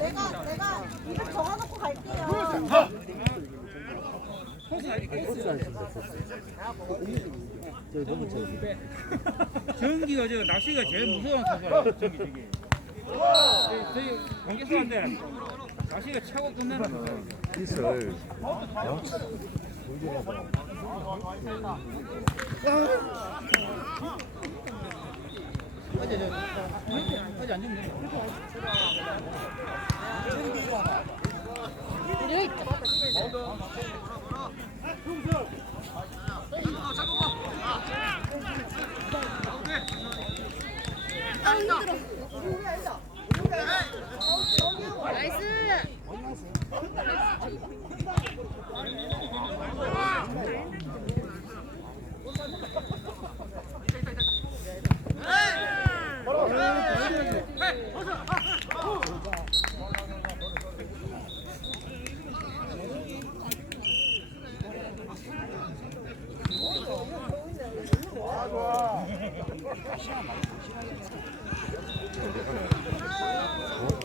내가 내가 이름 적어놓고 갈게요. 전기가 저 낚시가 제일 무서운 소설이야 전기 저기 저희- 관계소한데 낚시가 차고 끝나는 거 있을 어제 저 어제 안 주면 돼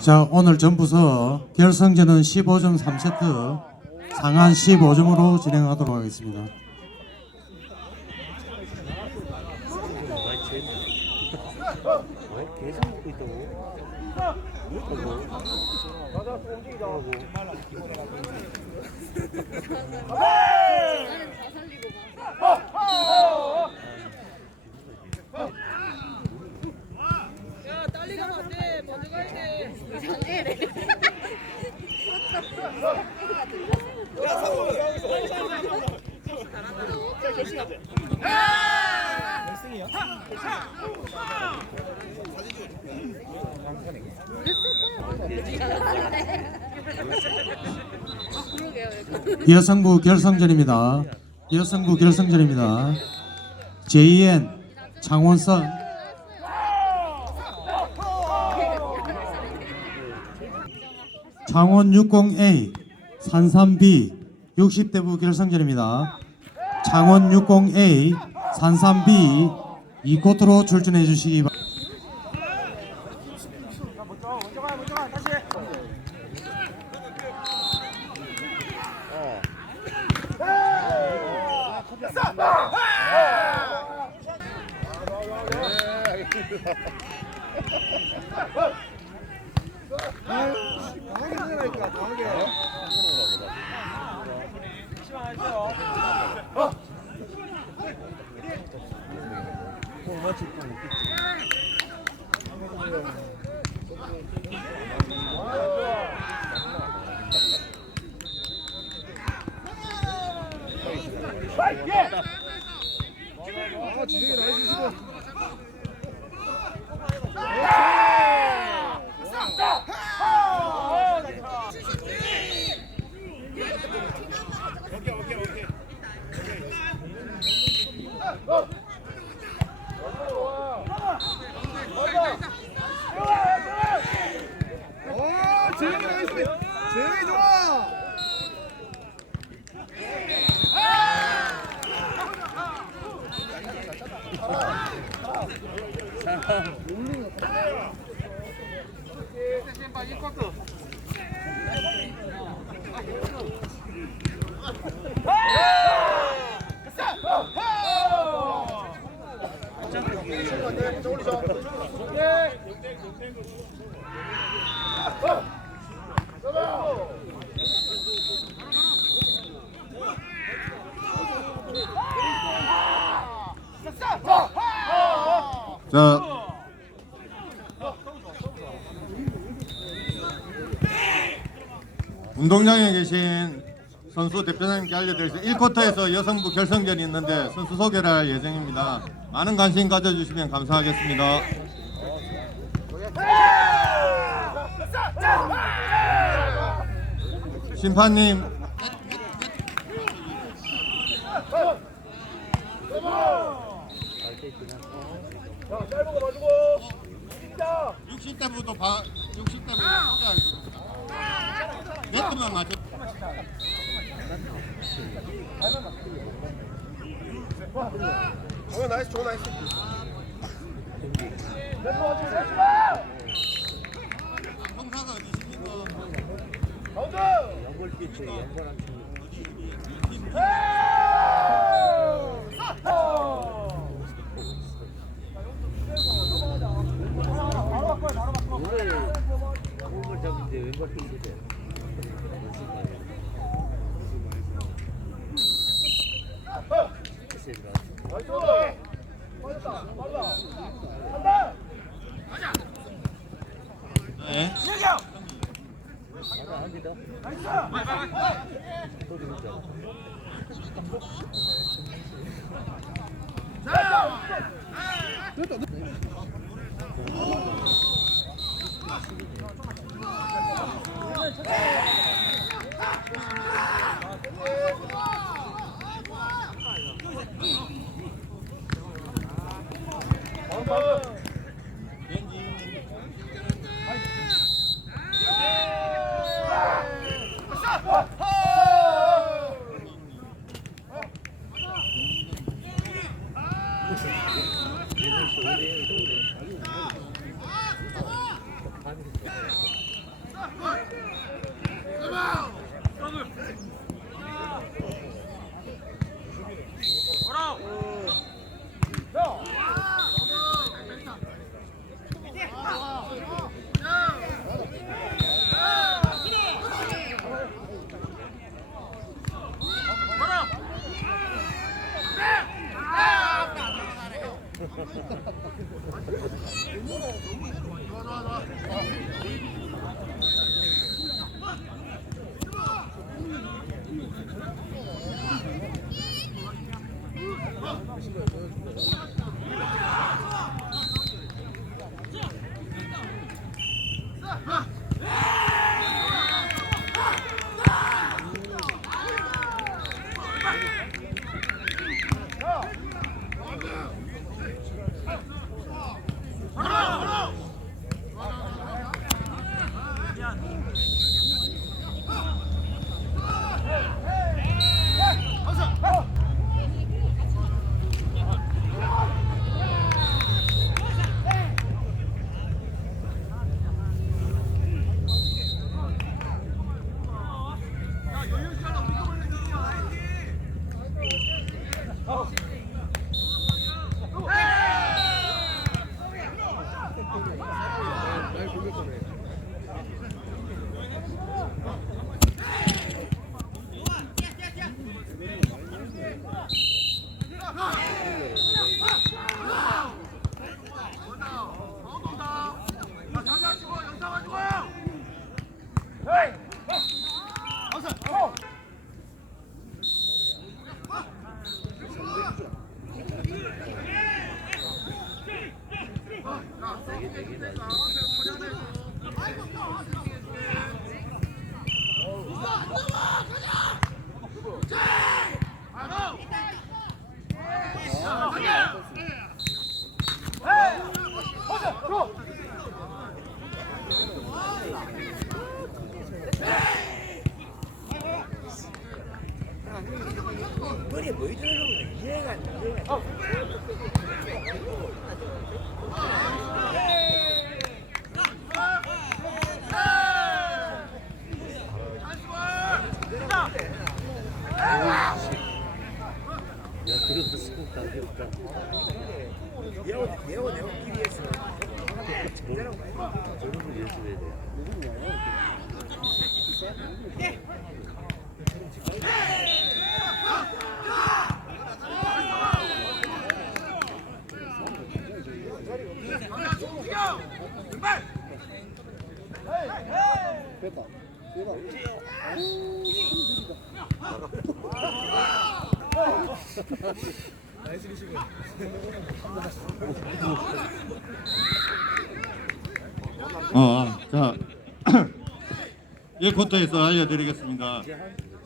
자, 오늘 전부서 결승전은 15점 3세트, 상한 15점으로 진행하도록 하겠습니다. 왜 계속 먹고 있다고? 여성부 결승전입니다. 여성부 결승전입니다. JN 창원선 창원 60A 산삼B 60대부 결승전입니다. 창원 60A 산삼B 이 코트로 출전해 주시기 바랍니다. 자, 운 동장에 계신 선수 대표님께 알려드리겠습니다. 1쿼터에서 여성부 결승전이 있는데 선수 소개를 할 예정입니다. 많은 관심 가져주시면 감사하겠습니다. 심판님 자, 짧은 거. 시작. 60대부터 봐, 60대부터 네트만 맞춰. 어, 나이스, 좋아, 나이스. 형사가 어디십니까? 가운데 연골빛에 연골한 친구. 오늘 몸을 잡는데 왼발빛이 한다 네. Bye. 하 나 한 개 더. 또 진짜. 야, 들어갔어. 당겼다. 저런 거 연습해야 돼. 어, 자, 1쿼터에서 알려드리겠습니다.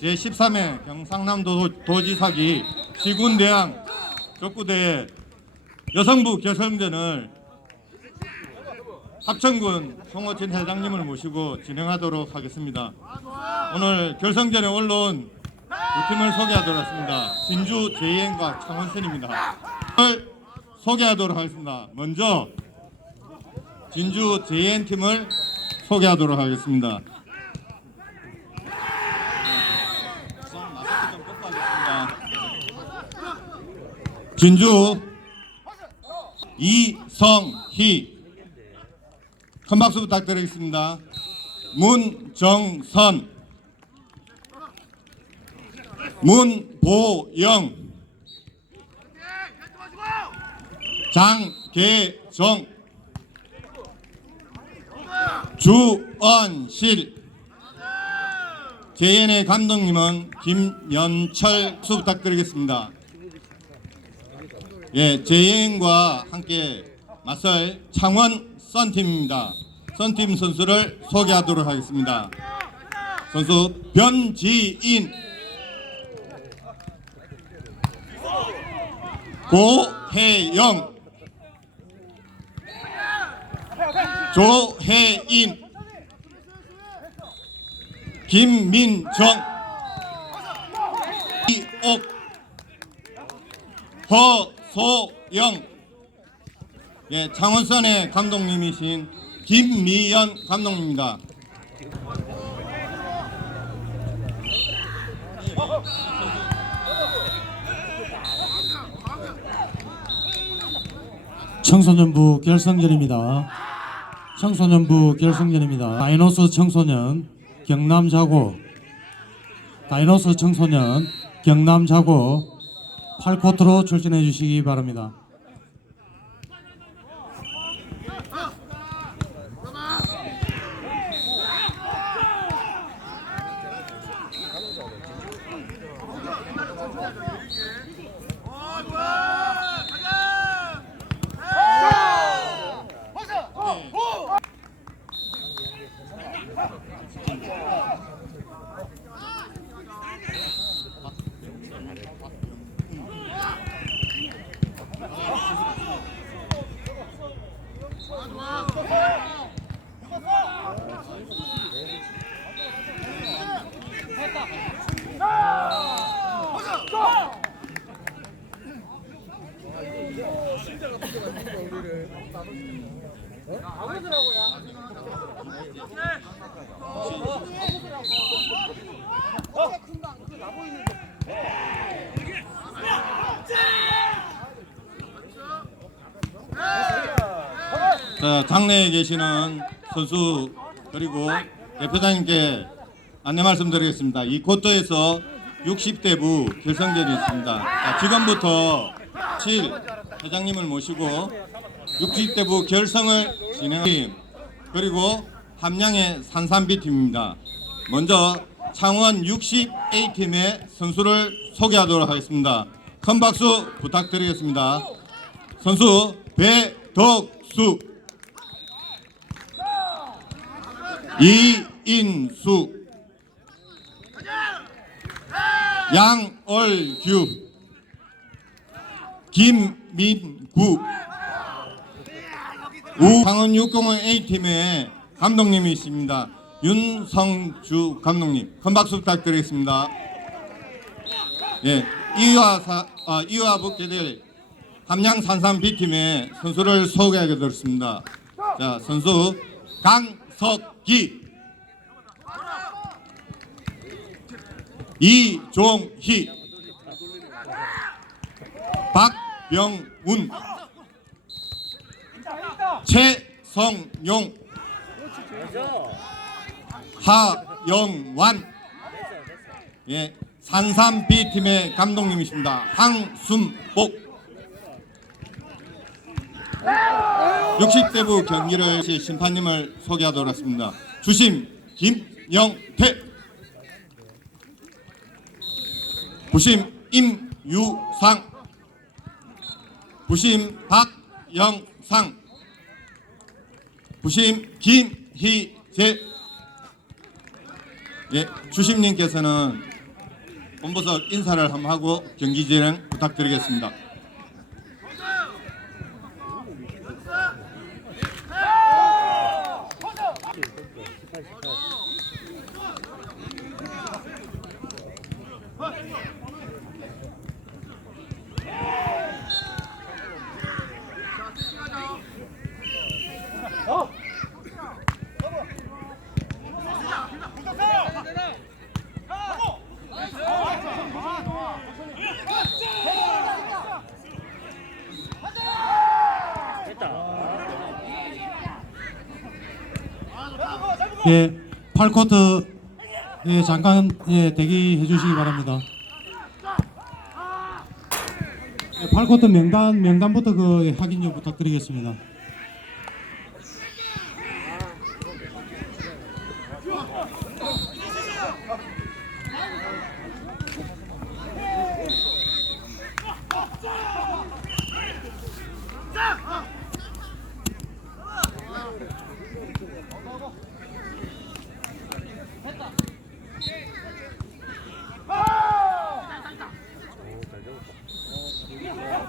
제13회 경상남도 도지사기 시군대항 족구대회 여성부 결성전을 합천군 송호진 회장님을 모시고 진행하도록 하겠습니다. 오늘 결성전에 올라온 두 팀을 소개하도록 하겠습니다. 진주 JN과 창원선입니다. 오늘 소개하도록 하겠습니다. 먼저 진주 JN 팀을 소개하도록 하겠습니다. 진주 이성희 큰 박수 부탁드리겠습니다. 문정선 문보영 장계정 주언실 JN의 감독님은 김연철 수 부탁드리겠습니다. 예, JN과 함께 맞설 창원 썬팀입니다. 썬팀 선수를 소개하도록 하겠습니다. 선수 변지인 고혜영. 조혜인. 김민정. 이옥. 허소영. 예, 창원선의 감독님이신 김미연 감독님입니다. 청소년부 결성전입니다. 청소년부 결성전입니다. 다이노스 청소년 경남 자고 다이노스 청소년 경남 자고 8코트로 출전해 주시기 바랍니다. 자, 장내에 계시는 선수 그리고 대표장님께 안내 말씀드리겠습니다. 이 코트에서 60대부 결성전이 있습니다. 자, 지금부터 7 회장님을 모시고 60대부 결성을 진행팀 그리고 함양의 산삼비 팀입니다. 먼저 창원 60A팀의 선수를 소개하도록 하겠습니다. 큰 박수 부탁드리겠습니다. 선수 배덕수 이인수 양얼규 김민구 우창원 6공원 A팀의 감독님이십니다. 윤성주 감독님 큰 박수 부탁드리겠습니다. 예, 사, 아, 이와 붙게 될 함양 산삼 B팀의 선수를 소개하게 되었습니다. 자, 선수 강 석기 이종희. 박병운 최성용. 하영완. 예, 산삼 B팀의 감독님이십니다. 황순복 60대부 경기를 시 심판님을 소개하도록 하겠습니다. 주심 김영태 부심 임유상 부심 박영상 부심 김희재 예, 주심님께서는 본부석 인사를 한번 하고 경기 진행 부탁드리겠습니다. 예, 8쿼터에 잠깐 예, 대기해 주시기 바랍니다. 예, 8쿼터 명단 명단부터 그 확인 좀 부탁드리겠습니다.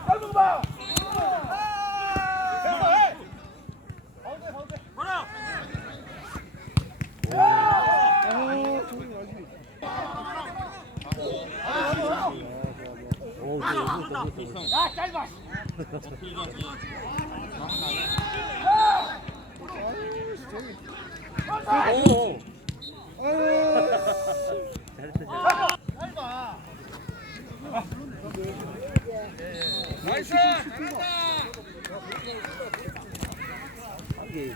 짧은 봐. 됐어, 해. 가운데, 가운데. 잘했다. 나이스! 이게 이제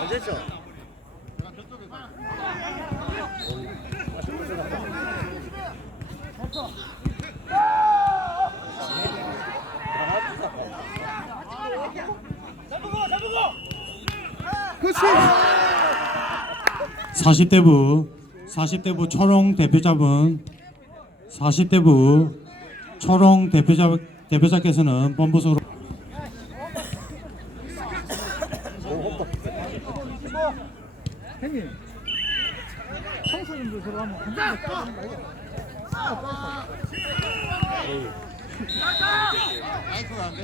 잘 됐어. 그렇지. 40대부 40대부 초롱 대표자분 40대부 초롱 대표자 대표자께서는 본부석으로 형님 청소년들 들어가면 한번 짜는 거 마이크가 안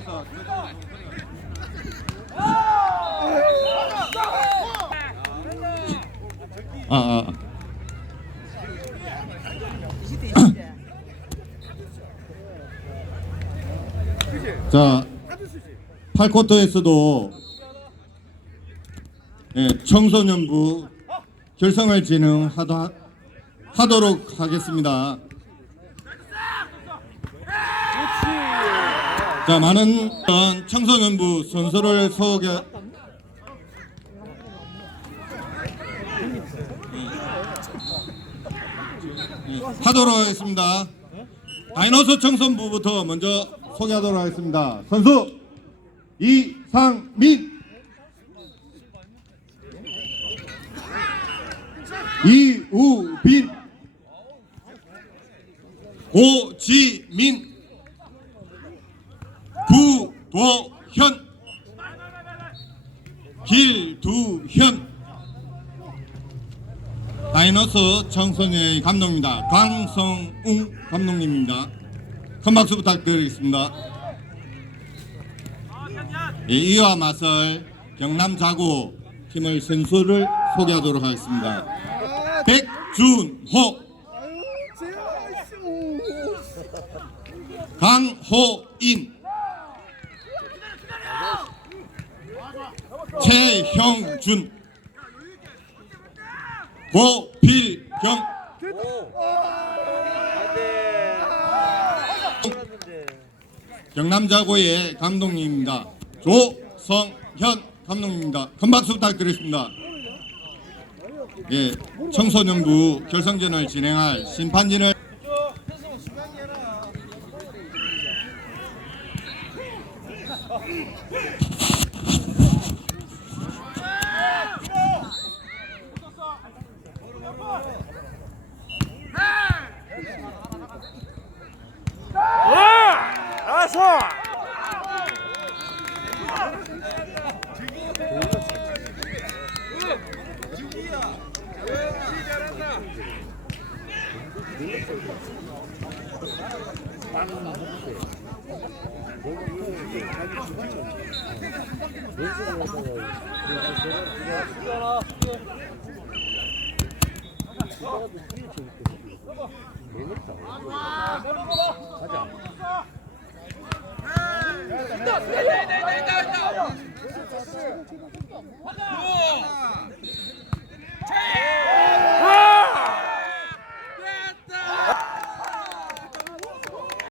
아, 아. 자, 8쿼터에서도 예, 청소년부 결성을 진행하도록 하겠습니다. 자, 많은 청소년부 선수를 소개 하도록 하겠습니다. 다이노스 청소부부터 먼저 소개하도록 하겠습니다. 선수 이상민. 이우빈. 고지민. 구도현. 길두현 다이너스 청소년의 감독입니다. 강성웅 감독님입니다. 큰 박수 부탁드리겠습니다. 예, 이와 맞설 경남 자구 팀의 선수를 소개하도록 하겠습니다. 백준호, 강호인, 최형준, 몰랐는데. 경남자고의 감독님입니다. 조성현 감독님입니다. 큰 박수 부탁드리겠습니다. 예, 청소년부 결성전을 진행할 심판진을 가자.